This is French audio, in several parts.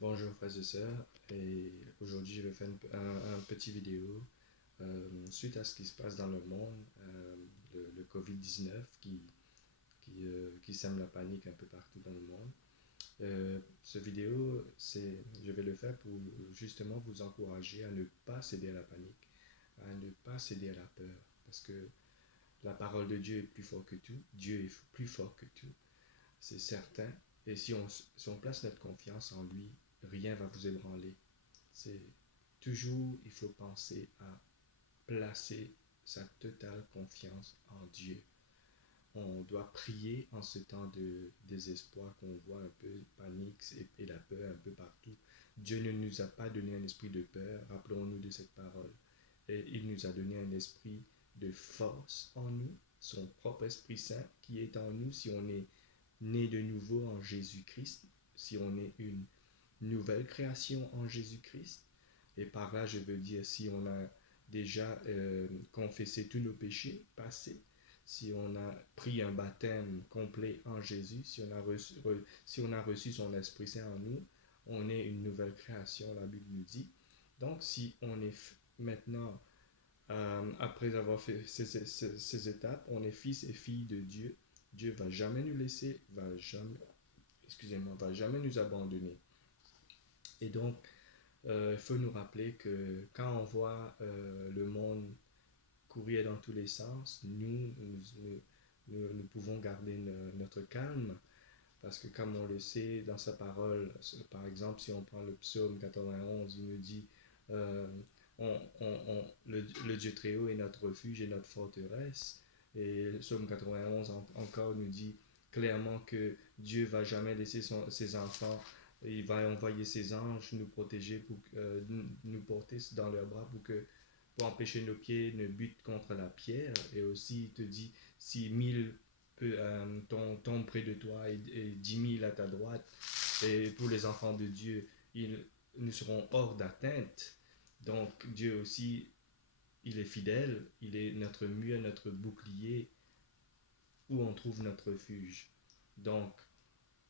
Bonjour frères et sœurs, et aujourd'hui je vais faire un petit vidéo suite à ce qui se passe dans le monde, le Covid-19 qui sème la panique un peu partout dans le monde. Ce vidéo, je vais le faire pour justement vous encourager à ne pas céder à la panique, à ne pas céder à la peur, parce que la parole de Dieu est plus fort que tout, Dieu est plus fort que tout, c'est certain, et si on place notre confiance en lui, rien ne va vous ébranler. C'est toujours, il faut penser à placer sa totale confiance en Dieu. On doit prier en ce temps de désespoir qu'on voit un peu, panique et la peur un peu partout. Dieu ne nous a pas donné un esprit de peur, rappelons-nous de cette parole. Et il nous a donné un esprit de force en nous, son propre Esprit Saint qui est en nous si on est né de nouveau en Jésus-Christ, si on est une nouvelle création en Jésus-Christ. Et par là, je veux dire, si on a déjà confessé tous nos péchés passés, si on a pris un baptême complet en Jésus, si on a reçu son Esprit Saint en nous, on est une nouvelle création, la Bible nous dit. Donc, si on est maintenant, après avoir fait ces étapes, on est fils et filles de Dieu, Dieu va jamais nous laisser, va jamais nous abandonner. Et donc, il faut nous rappeler que quand on voit le monde courir dans tous les sens, nous pouvons garder notre calme parce que comme on le sait dans sa parole, par exemple, si on prend le psaume 91, il nous dit euh, le Dieu très haut est notre refuge et notre forteresse. Et le psaume 91 encore nous dit clairement que Dieu va jamais laisser ses enfants. Il va envoyer ses anges nous protéger, nous porter dans leurs bras pour empêcher nos pieds ne butent contre la pierre. Et aussi, il te dit, si 1000 tombent près de toi et 10 000 à ta droite, et pour les enfants de Dieu, nous serons hors d'atteinte. Donc, Dieu aussi, il est fidèle, il est notre mur, notre bouclier, où on trouve notre refuge. Donc,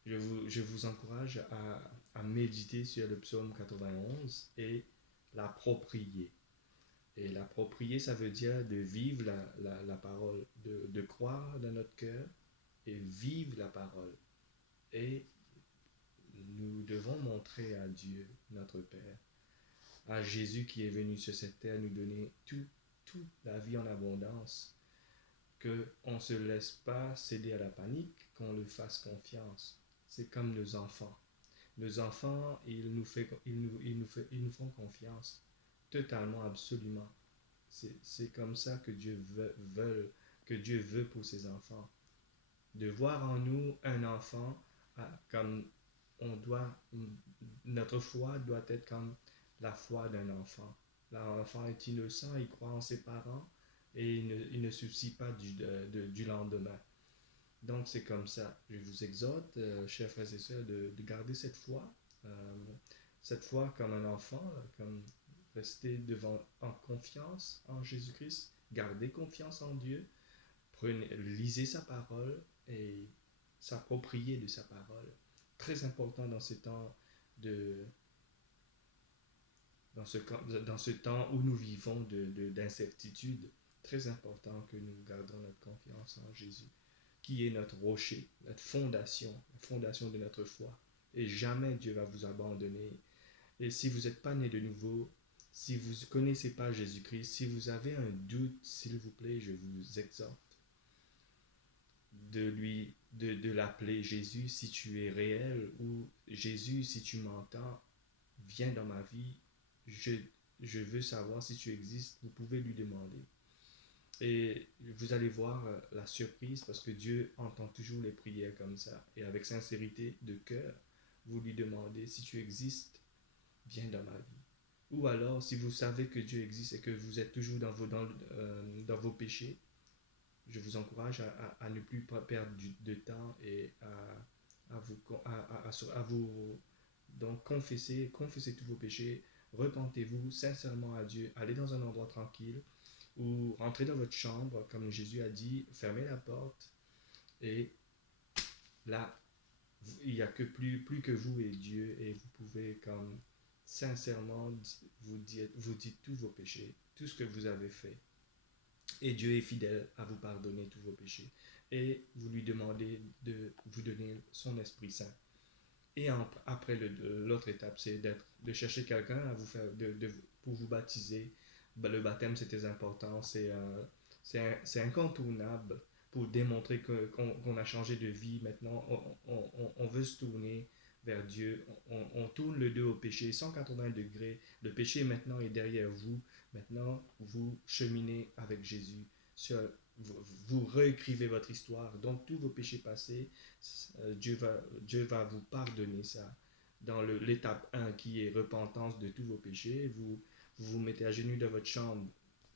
je vous encourage à méditer sur le psaume 91 et l'approprier. Et l'approprier, ça veut dire de vivre la parole, de croire dans notre cœur et vivre la parole. Et nous devons montrer à Dieu, notre Père, à Jésus qui est venu sur cette terre nous donner toute la vie en abondance, qu'on ne se laisse pas céder à la panique, qu'on lui fasse confiance. C'est comme nos enfants. Nos enfants, ils nous font confiance, totalement, absolument. C'est comme ça que Dieu veut pour ses enfants. De voir en nous un enfant comme on doit, notre foi doit être comme la foi d'un enfant. L'enfant est innocent, il croit en ses parents et il ne soucie pas du lendemain. Donc c'est comme ça. Je vous exhorte, chers frères et sœurs, de garder cette foi comme un enfant, comme rester en confiance en Jésus-Christ, garder confiance en Dieu, lisez sa parole et s'approprier de sa parole. Très important dans ce temps dans ce temps où nous vivons d'incertitude, très important que nous gardons notre confiance en Jésus, qui est notre rocher, notre fondation, la fondation de notre foi. Et jamais Dieu va vous abandonner. Et si vous n'êtes pas né de nouveau, si vous ne connaissez pas Jésus-Christ, si vous avez un doute, s'il vous plaît, je vous exhorte de l'appeler Jésus si tu es réel, ou Jésus si tu m'entends, viens dans ma vie, je veux savoir si tu existes, vous pouvez lui demander. Et vous allez voir la surprise parce que Dieu entend toujours les prières comme ça. Et avec sincérité de cœur, vous lui demandez si tu existes, viens dans ma vie. Ou alors, si vous savez que Dieu existe et que vous êtes toujours dans vos péchés, je vous encourage à ne plus perdre de temps et à vous donc confessez tous vos péchés, repentez-vous sincèrement à Dieu, allez dans un endroit tranquille ou rentrez dans votre chambre, comme Jésus a dit, fermez la porte et là, il n'y a que plus que vous et Dieu, et vous pouvez comme sincèrement vous dites tous vos péchés, tout ce que vous avez fait. Et Dieu est fidèle à vous pardonner tous vos péchés. Et vous lui demandez de vous donner son Esprit Saint. Et après, l'autre étape, c'est de chercher quelqu'un à vous faire, pour vous baptiser. Le baptême, c'est très important. C'est incontournable pour démontrer qu'on a changé de vie. Maintenant, on veut se tourner vers Dieu. On tourne le dos au péché, 180 degrés. Le péché maintenant est derrière vous. Maintenant, vous cheminez avec Jésus. Sur, vous réécrivez votre histoire. Donc, tous vos péchés passés, Dieu va vous pardonner ça. Dans l'étape 1 qui est repentance de tous vos péchés, vous mettez à genoux dans votre chambre,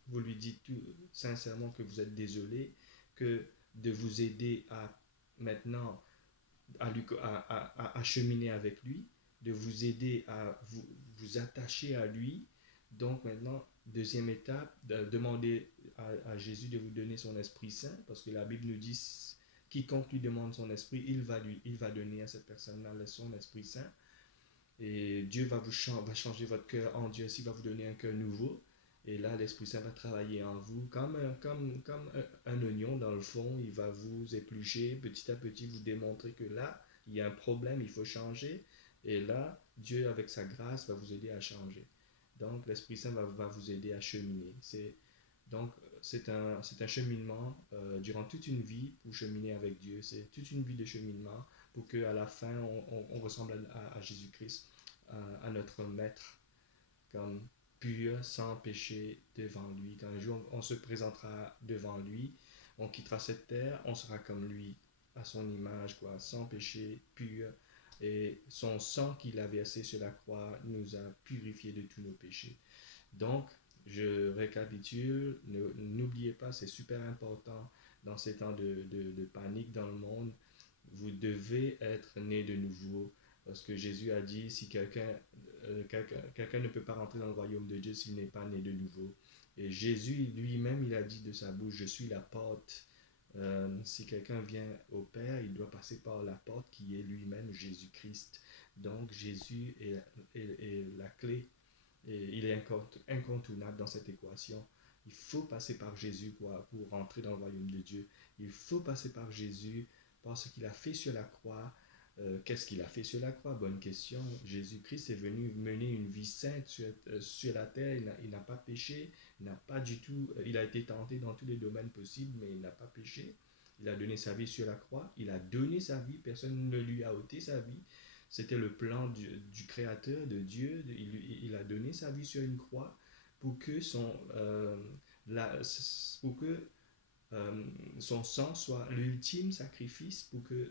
vous lui dites tout sincèrement que vous êtes désolé, que de vous aider à maintenant à cheminer avec lui, de vous aider à vous attacher à lui. Donc maintenant, deuxième étape, demander à Jésus de vous donner son Esprit Saint, parce que la Bible nous dit, quiconque lui demande son Esprit, il va donner à cette personne-là son Esprit Saint. Et Dieu va changer votre cœur en Dieu, il va vous donner un cœur nouveau. Et là, l'Esprit Saint va travailler en vous comme un oignon dans le fond. Il va vous éplucher petit à petit, vous démontrer que là, il y a un problème, il faut changer. Et là, Dieu, avec sa grâce, va vous aider à changer. Donc, l'Esprit Saint va vous aider à cheminer. Donc, c'est un cheminement durant toute une vie pour cheminer avec Dieu. C'est toute une vie de cheminement pour qu'à la fin, on ressemble à Jésus-Christ, à notre Maître, comme pur, sans péché devant lui. Quand un jour on se présentera devant lui, on quittera cette terre, on sera comme lui, à son image, quoi, sans péché, pur. Et son sang qu'il a versé sur la croix nous a purifiés de tous nos péchés. Donc, je récapitule, n'oubliez pas, c'est super important dans ces temps de panique dans le monde. Vous devez être né de nouveau. Parce que Jésus a dit, si quelqu'un ne peut pas rentrer dans le royaume de Dieu s'il n'est pas né de nouveau. Et Jésus lui-même, il a dit de sa bouche, je suis la porte. Si quelqu'un vient au Père, il doit passer par la porte qui est lui-même Jésus-Christ. Donc Jésus est la clé. Et il est incontournable dans cette équation. Il faut passer par Jésus pour rentrer dans le royaume de Dieu. Il faut passer par Jésus par ce qu'il a fait sur la croix. Qu'est-ce qu'il a fait sur la croix? Bonne question. Jésus-Christ est venu mener une vie sainte sur la terre. Il n'a pas péché. Il n'a pas du tout. Il a été tenté dans tous les domaines possibles, mais il n'a pas péché. Il a donné sa vie sur la croix. Il a donné sa vie. Personne ne lui a ôté sa vie. C'était le plan du Créateur, de Dieu. Il a donné sa vie sur une croix pour que pour que son sang soit l'ultime sacrifice, pour que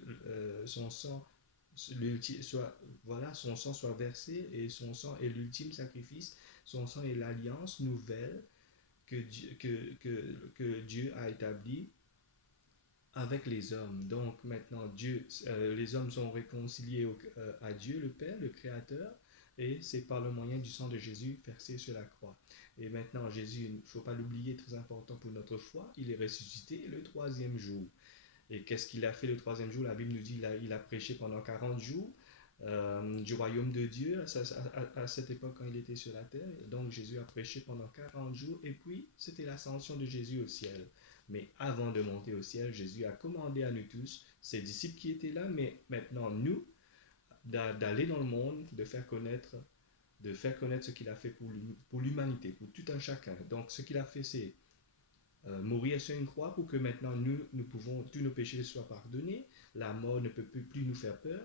son sang son sang soit versé, et son sang est l'ultime sacrifice. Son sang est l'alliance nouvelle que Dieu a établie avec les hommes. Donc maintenant, les hommes sont réconciliés à Dieu, le Père, le Créateur, et c'est par le moyen du sang de Jésus versé sur la croix. Et maintenant, Jésus, il ne faut pas l'oublier, très important pour notre foi, il est ressuscité le troisième jour. Et qu'est-ce qu'il a fait le troisième jour? La Bible nous dit il a prêché pendant 40 jours du royaume de Dieu à cette époque quand il était sur la terre. Donc Jésus a prêché pendant 40 jours, et puis c'était l'ascension de Jésus au ciel. Mais avant de monter au ciel, Jésus a commandé à nous tous, ses disciples qui étaient là, mais maintenant nous, d'aller dans le monde, de faire connaître ce qu'il a fait pour l'humanité, pour tout un chacun. Donc ce qu'il a fait, c'est mourir sur une croix pour que maintenant nous pouvons, tous nos péchés soient pardonnés, la mort ne peut plus nous faire peur,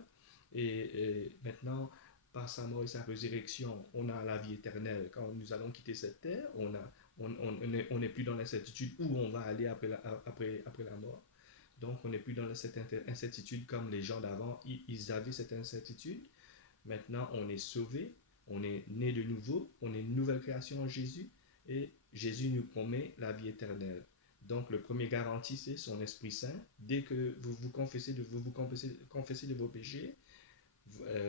et maintenant, par sa mort et sa résurrection, on a la vie éternelle. Quand nous allons quitter cette terre, on n'est plus dans l'incertitude où on va aller après la mort. Donc, on n'est plus dans cette incertitude comme les gens d'avant, ils avaient cette incertitude. Maintenant, on est sauvé, on est né de nouveau, on est une nouvelle création en Jésus, et Jésus nous promet la vie éternelle. Donc, le premier garantie, c'est son Esprit Saint. Dès que vous confessez de vos péchés,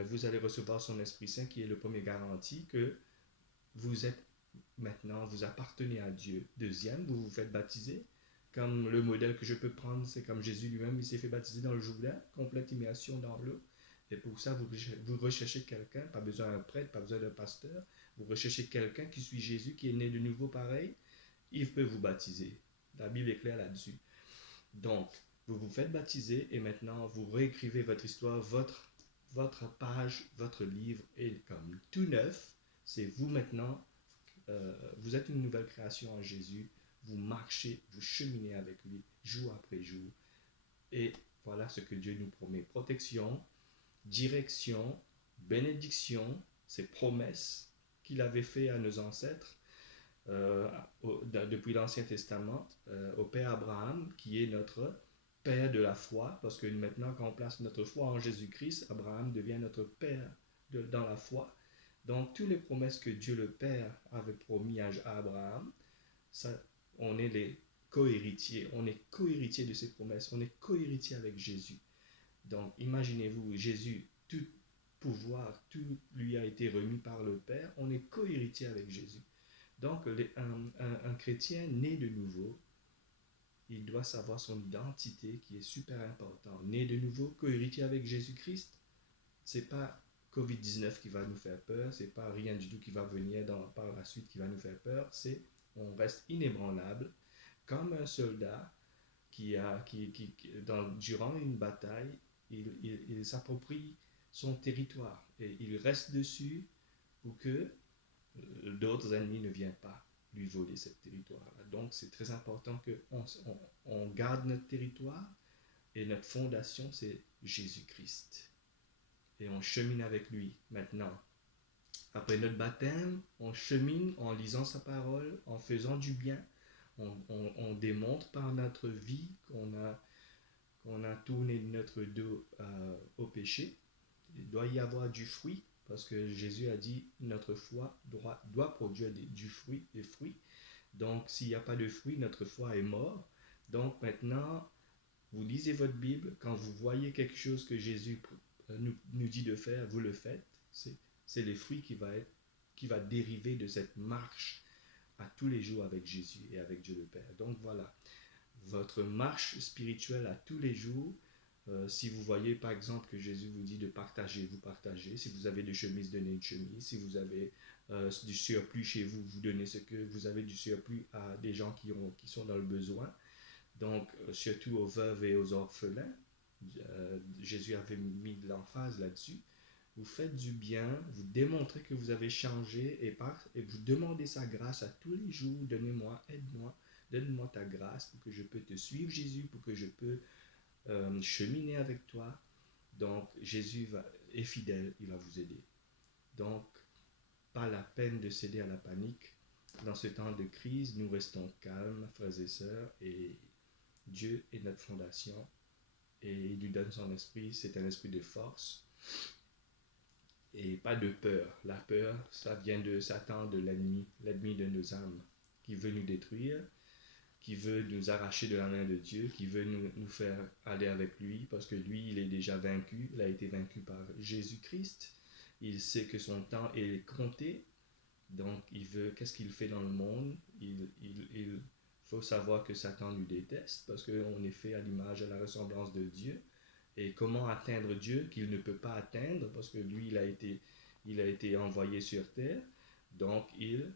vous allez recevoir son Esprit Saint, qui est le premier garantie que vous êtes maintenant, vous appartenez à Dieu. Deuxième, vous vous faites baptiser. Comme le modèle que je peux prendre, c'est comme Jésus lui-même, il s'est fait baptiser dans le Jourdain, complète immersion dans l'eau. Et pour ça, vous recherchez quelqu'un, pas besoin d'un prêtre, pas besoin d'un pasteur. Vous recherchez quelqu'un qui suit Jésus, qui est né de nouveau pareil. Il peut vous baptiser. La Bible est claire là-dessus. Donc, vous vous faites baptiser et maintenant, vous réécrivez votre histoire, votre page, votre livre est comme tout neuf. C'est vous maintenant. Vous êtes une nouvelle création en Jésus. Vous marchez, vous cheminez avec lui, jour après jour. Et voilà ce que Dieu nous promet. Protection, direction, bénédiction, ces promesses qu'il avait fait à nos ancêtres depuis l'Ancien Testament au Père Abraham, qui est notre Père de la foi, parce que maintenant, quand on place notre foi en Jésus-Christ, Abraham devient notre Père dans la foi. Donc, toutes les promesses que Dieu le Père avait promis à Abraham, ça, on est les co-héritiers. On est co-héritier de ces promesses. On est co-héritier avec Jésus. Donc, imaginez-vous, Jésus, tout pouvoir, tout lui a été remis par le Père. On est co-héritier avec Jésus. Donc, un chrétien né de nouveau, il doit savoir son identité qui est super important. Né de nouveau, co-héritier avec Jésus-Christ, c'est pas COVID-19 qui va nous faire peur, c'est pas rien du tout qui va venir par la suite qui va nous faire peur, c'est on reste inébranlable comme un soldat durant une bataille, il s'approprie son territoire et il reste dessus pour que d'autres ennemis ne viennent pas lui voler ce territoire-là. Donc, c'est très important qu'on garde notre territoire et notre fondation, c'est Jésus-Christ. Et on chemine avec lui maintenant. Après notre baptême, on chemine en lisant sa parole, en faisant du bien. On démontre par notre vie qu'on a tourné notre dos au péché. Il doit y avoir du fruit, parce que Jésus a dit notre foi doit produire des fruits. Donc, s'il n'y a pas de fruits, notre foi est morte. Donc, maintenant, vous lisez votre Bible, quand vous voyez quelque chose que Jésus nous dit de faire, vous le faites. C'est les fruits qui va dériver de cette marche à tous les jours avec Jésus et avec Dieu le Père. Donc, voilà, votre marche spirituelle à tous les jours. Si vous voyez par exemple que Jésus vous dit de partager, vous partagez. Si vous avez des chemises, donnez une chemise. Si vous avez du surplus chez vous, vous donnez ce que vous avez du surplus à des gens qui sont dans le besoin. Donc, surtout aux veuves et aux orphelins. Jésus avait mis de l'emphase là-dessus. Vous faites du bien, vous démontrez que vous avez changé et vous demandez sa grâce à tous les jours. Donnez-moi, aide-moi, donne-moi ta grâce pour que je peux te suivre, Jésus, pour que je peux cheminer avec toi. Donc, Jésus est fidèle, il va vous aider. Donc, pas la peine de céder à la panique. Dans ce temps de crise, nous restons calmes, frères et sœurs, et Dieu est notre fondation, et il nous donne son esprit, c'est un esprit de force, et pas de peur. La peur, ça vient de Satan, de l'ennemi de nos âmes, qui veut nous détruire, qui veut nous arracher de la main de Dieu, qui veut nous faire aller avec lui, parce que lui, il est déjà vaincu, il a été vaincu par Jésus-Christ, il sait que son temps est compté, donc qu'est-ce qu'il fait dans le monde? Il faut savoir que Satan nous déteste, parce qu'on est fait à l'image et à la ressemblance de Dieu, et comment atteindre Dieu qu'il ne peut pas atteindre, parce que lui, il a été envoyé sur terre, donc il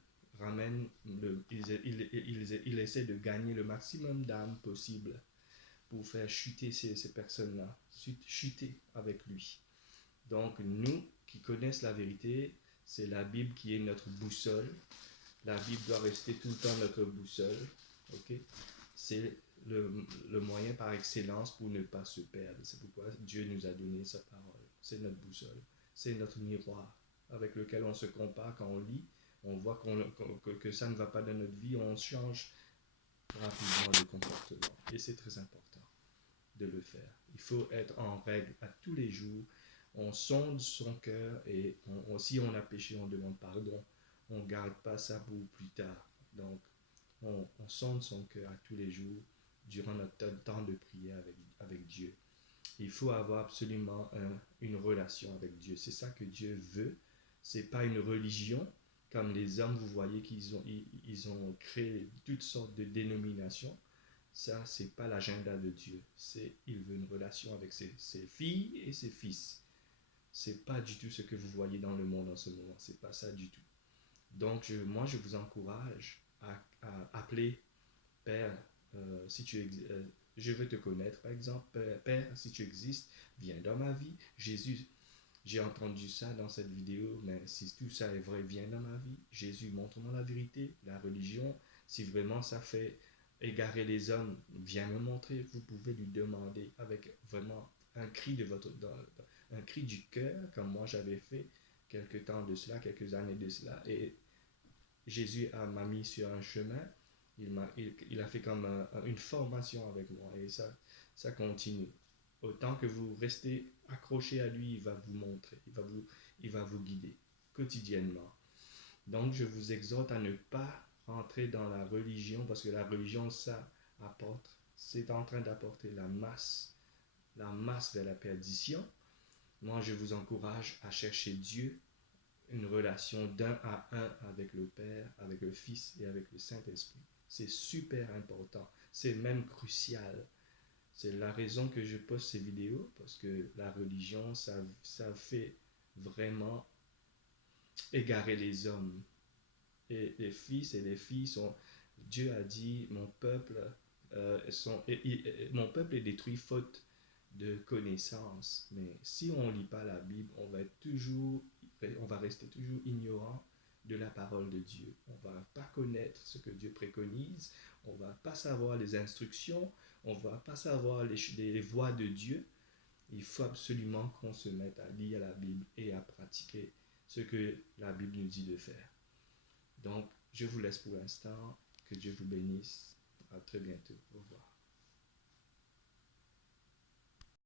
essaie de gagner le maximum d'âmes possible pour faire chuter ces personnes-là, chuter avec lui. Donc nous qui connaissons la vérité, c'est la Bible qui est notre boussole. La Bible doit rester tout le temps notre boussole. Okay? C'est le moyen par excellence pour ne pas se perdre. C'est pourquoi Dieu nous a donné sa parole. C'est notre boussole. C'est notre miroir avec lequel on se compare quand on lit. On voit que ça ne va pas dans notre vie, on change rapidement de comportement. Et c'est très important de le faire. Il faut être en règle à tous les jours. On sonde son cœur et si on a péché, on demande pardon. On ne garde pas ça pour plus tard. Donc, on sonde son cœur à tous les jours durant notre temps de prière avec Dieu. Il faut avoir absolument une relation avec Dieu. C'est ça que Dieu veut. C'est pas une religion comme les hommes, vous voyez qu'ils ont créé toutes sortes de dénominations. Ça, c'est pas l'agenda de Dieu. Il veut une relation avec ses filles et ses fils. C'est pas du tout ce que vous voyez dans le monde en ce moment. C'est pas ça du tout. Donc, moi, je vous encourage à appeler Père, si tu je veux te connaître, par exemple. Père, si tu existes, viens dans ma vie. Jésus, j'ai entendu ça dans cette vidéo, mais si tout ça est vrai, viens dans ma vie. Jésus, montre-moi la vérité, la religion. Si vraiment ça fait égarer les hommes, viens me montrer. Vous pouvez lui demander avec vraiment un cri un cri du cœur, comme moi j'avais fait quelques temps de cela, quelques années de cela. Et Jésus m'a mis sur un chemin. Il a fait comme une formation avec moi. Et ça continue. Autant que vous restez accroché à lui, il va vous montrer, il va vous guider quotidiennement. Donc, je vous exhorte à ne pas rentrer dans la religion, parce que la religion, c'est en train d'apporter la masse vers la perdition. Moi, je vous encourage à chercher Dieu, une relation d'un à un avec le Père, avec le Fils et avec le Saint-Esprit. C'est super important, c'est même crucial. C'est la raison que je poste ces vidéos, parce que la religion, ça fait vraiment égarer les hommes. Et les fils et les filles sont... Dieu a dit, mon peuple est détruit faute de connaissance. Mais si on ne lit pas la Bible, on va rester toujours ignorant de la parole de Dieu. On ne va pas connaître ce que Dieu préconise, on ne va pas savoir les instructions, on ne va pas savoir les voies de Dieu. Il faut absolument qu'on se mette à lire la Bible et à pratiquer ce que la Bible nous dit de faire. Donc, je vous laisse pour l'instant. Que Dieu vous bénisse. À très bientôt. Au revoir.